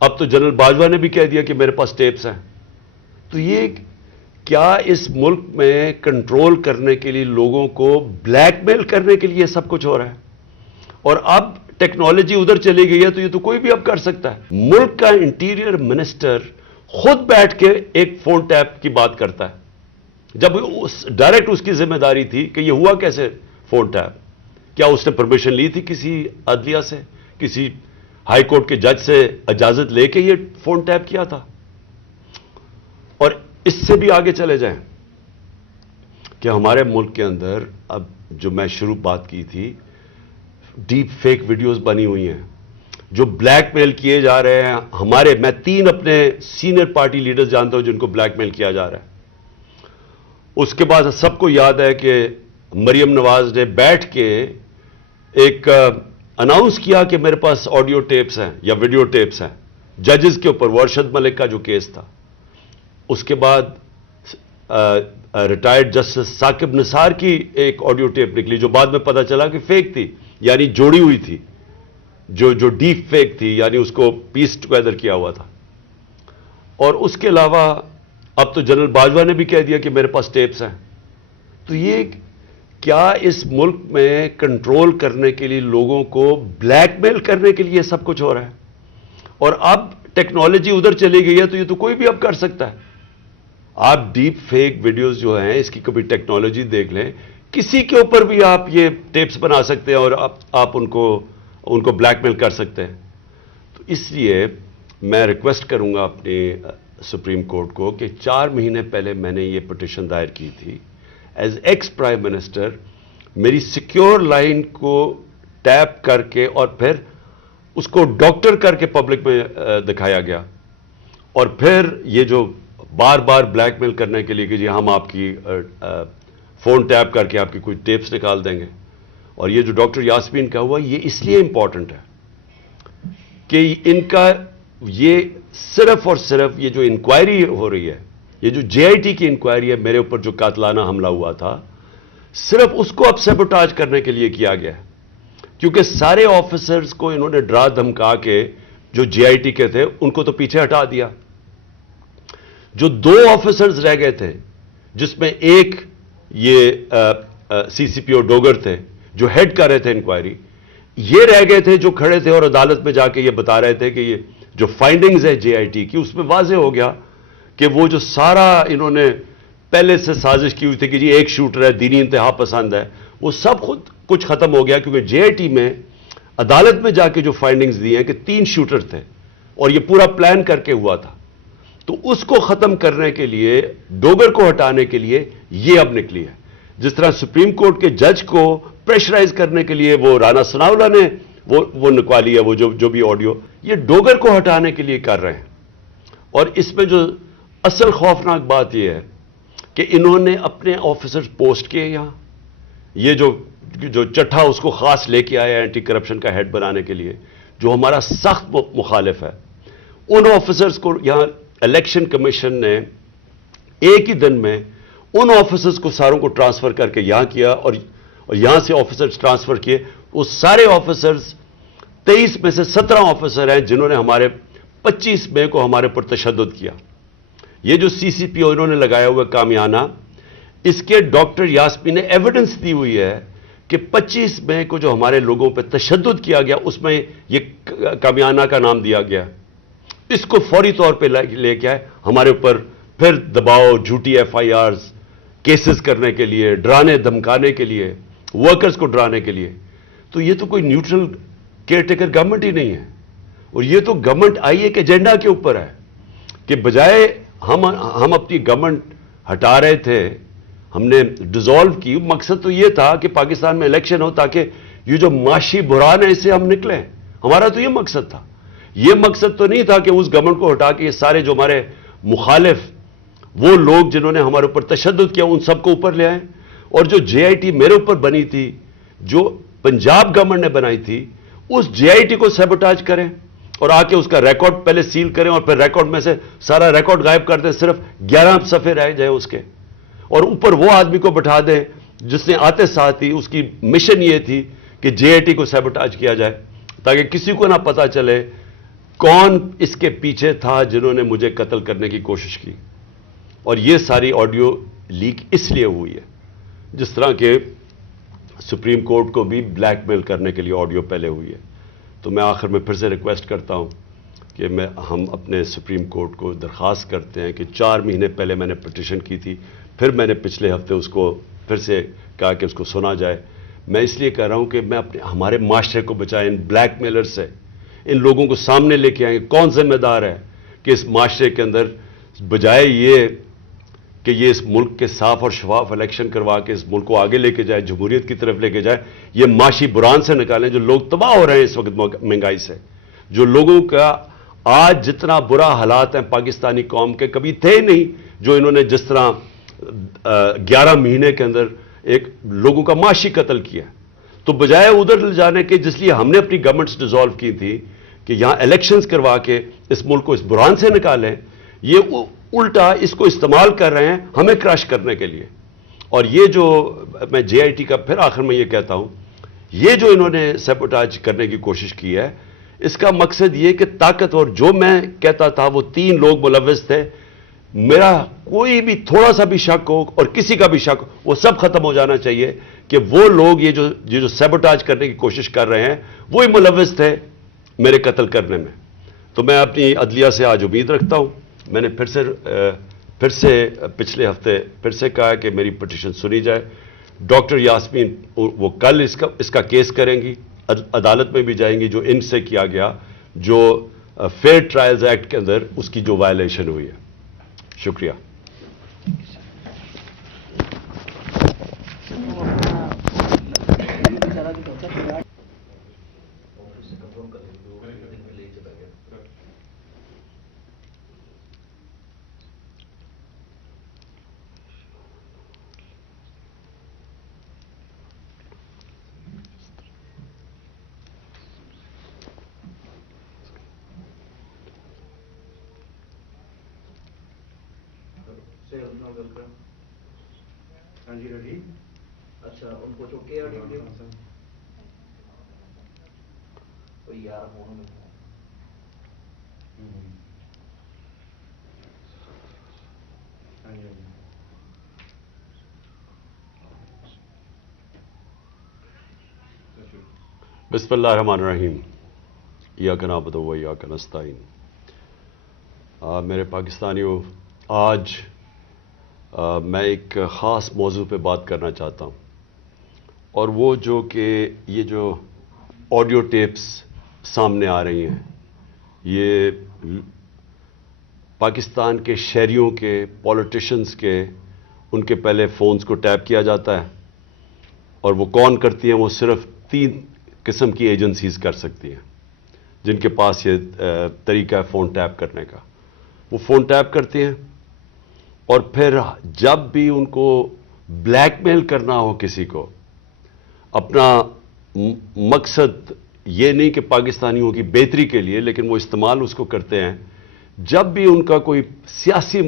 اب تو جنرل باجوہ نے بھی کہہ دیا کہ میرے پاس ٹیپس ہیں. تو یہ کیا اس ملک میں کنٹرول کرنے کے لیے لوگوں کو بلیک میل کرنے کے لیے سب کچھ ہو رہا ہے؟ اور اب ٹیکنالوجی ادھر چلی گئی ہے تو یہ تو کوئی بھی اب کر سکتا ہے. ملک کا انٹیریئر منسٹر خود بیٹھ کے ایک فون ٹیپ کی بات کرتا ہے، جب ڈائریکٹ اس کی ذمہ داری تھی کہ یہ ہوا کیسے فون ٹیپ. کیا اس نے پرمیشن لی تھی کسی عدلیہ سے، کسی ہائی کورٹ کے جج سے اجازت لے کے یہ فون ٹیپ کیا تھا؟ اور اس سے بھی آگے چلے جائیں کہ ہمارے ملک کے اندر اب جو میں شروع بات کی تھی، ڈیپ فیک ویڈیوز بنی ہوئی ہیں جو بلیک میل کیے جا رہے ہیں. میں 3 اپنے سینئر پارٹی لیڈرز جانتا ہوں جن کو بلیک میل کیا جا رہا ہے. اس کے بعد سب کو یاد ہے کہ مریم نواز نے بیٹھ کے ایک اناؤنس کیا کہ میرے پاس آڈیو ٹیپس ہیں یا ویڈیو ٹیپس ہیں ججز کے اوپر، ورشد ملک کا جو کیس تھا. اس کے بعد ریٹائرڈ جسٹس ثاقب نثار کی ایک آڈیو ٹیپ نکلی جو بعد میں پتا چلا کہ فیک تھی، یعنی جوڑی ہوئی تھی، جو ڈیپ فیک تھی، یعنی اس کو پیس ٹوگیدر کیا ہوا تھا. اور اس کے علاوہ اب تو جنرل باجوہ نے بھی کہہ دیا کہ میرے پاس ٹیپس ہیں. تو یہ کیا اس ملک میں کنٹرول کرنے کے لیے لوگوں کو بلیک میل کرنے کے لیے سب کچھ ہو رہا ہے؟ اور اب ٹیکنالوجی ادھر چلی گئی ہے تو یہ تو کوئی بھی اب کر سکتا ہے. آپ ڈیپ فیک ویڈیوز جو ہیں اس کی کبھی ٹیکنالوجی دیکھ لیں، کسی کے اوپر بھی آپ یہ ٹیپس بنا سکتے ہیں اور آپ ان کو بلیک میل کر سکتے ہیں. تو اس لیے میں ریکویسٹ کروں گا اپنی سپریم کورٹ کو کہ 4 مہینے پہلے میں نے یہ پٹیشن دائر کی تھی. ایز ایکس پرائم منسٹر میری سیکیور لائن کو ٹیپ کر کے اور پھر اس کو ڈاکٹر کر کے پبلک میں دکھایا گیا، اور پھر یہ جو بار بار بلیک میل کرنے کے لیے کہ جی ہم آپ کی فون ٹیپ کر کے آپ کی کوئی ٹیپس نکال دیں گے. اور یہ جو ڈاکٹر یاسمین کا ہوا یہ اس لیے امپورٹنٹ ہے کہ ان کا یہ صرف اور صرف یہ جو انکوائری ہو رہی ہے، یہ جو جے آئی ٹی کی انکوائری ہے میرے اوپر جو قاتلانہ حملہ ہوا تھا، صرف اس کو اب سیبوٹاج کرنے کے لیے کیا گیا ہے. کیونکہ سارے آفیسرز کو انہوں نے ڈرا دھمکا کے جو جے آئی ٹی کے تھے ان کو تو پیچھے ہٹا دیا. جو 2 آفیسرز رہ گئے تھے جس میں ایک یہ سی سی پی او ڈوگر تھے جو ہیڈ کر رہے تھے انکوائری، یہ رہ گئے تھے جو کھڑے تھے اور عدالت میں جا کے یہ بتا رہے تھے کہ یہ جو فائنڈنگز ہے جے آئی ٹی کی اس میں واضح ہو گیا کہ وہ جو سارا انہوں نے پہلے سے سازش کی ہوئی تھی کہ جی ایک شوٹر ہے، دینی انتہا پسند ہے، وہ سب خود کچھ ختم ہو گیا. کیونکہ جے آئی ٹی میں عدالت میں جا کے جو فائنڈنگز دی ہیں کہ 3 شوٹر تھے اور یہ پورا پلان کر کے ہوا تھا. تو اس کو ختم کرنے کے لیے، ڈوگر کو ہٹانے کے لیے یہ اب نکلی ہے. جس طرح سپریم کورٹ کے جج کو پریشرائز کرنے کے لیے وہ رانا ثناءاللہ نے وہ نکوالی ہے، وہ جو بھی آڈیو، یہ ڈوگر کو ہٹانے کے لیے کر رہے ہیں. اور اس میں جو اصل خوفناک بات یہ ہے کہ انہوں نے اپنے آفیسرز پوسٹ کیے یہاں. یہ جو چٹھا اس کو خاص لے کے آیا اینٹی کرپشن کا ہیڈ بنانے کے لیے، جو ہمارا سخت مخالف ہے، ان آفیسرز کو یہاں الیکشن کمیشن نے ایک ہی دن میں ان آفیسرز کو ساروں کو ٹرانسفر کر کے یہاں کیا، اور یہاں سے آفیسرز ٹرانسفر کیے. وہ سارے آفیسرز 23 میں سے 17 آفیسر ہیں جنہوں نے ہمارے 25 مئی کو ہمارے پر تشدد کیا. یہ جو سی سی پی او انہوں نے لگایا ہوا کامیانہ، اس کے ڈاکٹر یاسمین نے ایویڈنس دی ہوئی ہے کہ 25 مئی کو جو ہمارے لوگوں پہ تشدد کیا گیا اس میں یہ کامیانہ کا نام دیا گیا. اس کو فوری طور پہ لے کے آئے ہمارے اوپر پھر دباؤ، جھوٹی ایف آئی آرز کیسز کرنے کے لیے، ڈرانے دھمکانے کے لیے، ورکرز کو ڈرانے کے لیے. تو یہ تو کوئی نیوٹرل کیئر ٹیکر گورنمنٹ ہی نہیں ہے. اور یہ تو گورنمنٹ آئی ایک ایجنڈا کے اوپر ہے کہ بجائے ہم اپنی گورنمنٹ ہٹا رہے تھے، ہم نے ڈیزالو کی. مقصد تو یہ تھا کہ پاکستان میں الیکشن ہو تاکہ یہ جو معاشی بحران ہے اس سے ہم نکلیں. ہمارا تو یہ مقصد تھا. یہ مقصد تو نہیں تھا کہ اس گورنمنٹ کو ہٹا کے یہ سارے جو ہمارے مخالف وہ لوگ جنہوں نے ہمارے اوپر تشدد کیا ان سب کو اوپر لے آئیں. اور جو جے آئی ٹی میرے اوپر بنی تھی، جو پنجاب گورنمنٹ نے بنائی تھی، اس جے آئی ٹی کو سیبوٹاج کریں اور آ کے اس کا ریکارڈ پہلے سیل کریں اور پھر ریکارڈ میں سے سارا ریکارڈ غائب کر دیں، صرف 11 صفحے رہ جائیں اس کے، اور اوپر وہ آدمی کو بٹھا دیں جس نے آتے ساتھ ہی اس کی مشن یہ تھی کہ جے آئی ٹی کو سیبوٹاج کیا جائے تاکہ کسی کو نہ پتا چلے کون اس کے پیچھے تھا جنہوں نے مجھے قتل کرنے کی کوشش کی. اور یہ ساری آڈیو لیک اس لیے ہوئی ہے، جس طرح کہ سپریم کورٹ کو بھی بلیک میل کرنے کے لیے آڈیو پہلے ہوئی ہے. تو میں آخر میں پھر سے ریکویسٹ کرتا ہوں کہ ہم اپنے سپریم کورٹ کو درخواست کرتے ہیں کہ 4 مہینے پہلے میں نے پٹیشن کی تھی، پھر میں نے پچھلے ہفتے اس کو پھر سے کہا کہ اس کو سنا جائے. میں اس لیے کہہ رہا ہوں کہ میں ہمارے معاشرے کو بچائیں ان بلیک میلر سے، ان لوگوں کو سامنے لے کے آئیں. کون ذمہ دار ہے کہ اس معاشرے کے اندر بجائے یہ کہ یہ اس ملک کے صاف اور شفاف الیکشن کروا کے اس ملک کو آگے لے کے جائے، جمہوریت کی طرف لے کے جائے، یہ معاشی بحران سے نکالیں. جو لوگ تباہ ہو رہے ہیں اس وقت مہنگائی سے، جو لوگوں کا آج جتنا برا حالات ہیں پاکستانی قوم کے کبھی تھے نہیں، جو انہوں نے جس طرح 11 مہینے کے اندر ایک لوگوں کا معاشی قتل کیا. تو بجائے ادھر لے جانے کے جس لیے ہم نے اپنی گورنمنٹس ڈیزالو کی تھی کہ یہاں الیکشنز کروا کے اس ملک کو اس بحران سے نکالیں، یہ الٹا اس کو استعمال کر رہے ہیں ہمیں کراش کرنے کے لیے. اور یہ جو میں جے آئی ٹی کا پھر آخر میں یہ کہتا ہوں، یہ جو انہوں نے سیبوٹاج کرنے کی کوشش کی ہے، اس کا مقصد یہ کہ طاقتور، جو میں کہتا تھا وہ 3 لوگ ملوث تھے، میرا کوئی بھی تھوڑا سا بھی شک ہو اور کسی کا بھی شک ہو، وہ سب ختم ہو جانا چاہیے کہ وہ لوگ یہ جو سیبوٹاج کرنے کی کوشش کر رہے ہیں وہی ملوث تھے میرے قتل کرنے میں. تو میں اپنی عدلیہ سے آج امید رکھتا ہوں. میں نے پھر سے پچھلے ہفتے پھر سے کہا کہ میری پٹیشن سنی جائے. ڈاکٹر یاسمین وہ کل اس کا کیس کریں گی، عدالت میں بھی جائیں گی جو ان سے کیا گیا، جو فیئر ٹرائلز ایکٹ کے اندر اس کی جو وائلیشن ہوئی ہے. شکریہ. ہاں جی ریڈی. اچھا ان کو جو کے آڈیو یار فون میں ہاں جی. بسم اللہ الرحمن الرحیم. ایاک نعبد و ایاک نستعین. میرے پاکستانیوں، آج میں ایک خاص موضوع پہ بات کرنا چاہتا ہوں، اور وہ جو کہ یہ جو آڈیو ٹیپس سامنے آ رہی ہیں، یہ پاکستان کے شہریوں کے، پولیٹیشنز کے، ان کے پہلے فونز کو ٹیپ کیا جاتا ہے، اور وہ کون کرتی ہیں؟ وہ صرف 3 قسم کی ایجنسیز کر سکتی ہیں جن کے پاس یہ طریقہ ہے فون ٹیپ کرنے کا. وہ فون ٹیپ کرتی ہیں، اور پھر جب بھی ان کو بلیک میل کرنا ہو کسی کو، اپنا مقصد یہ نہیں کہ پاکستانیوں کی بہتری کے لیے، لیکن وہ استعمال اس کو کرتے ہیں جب بھی ان کا کوئی سیاسی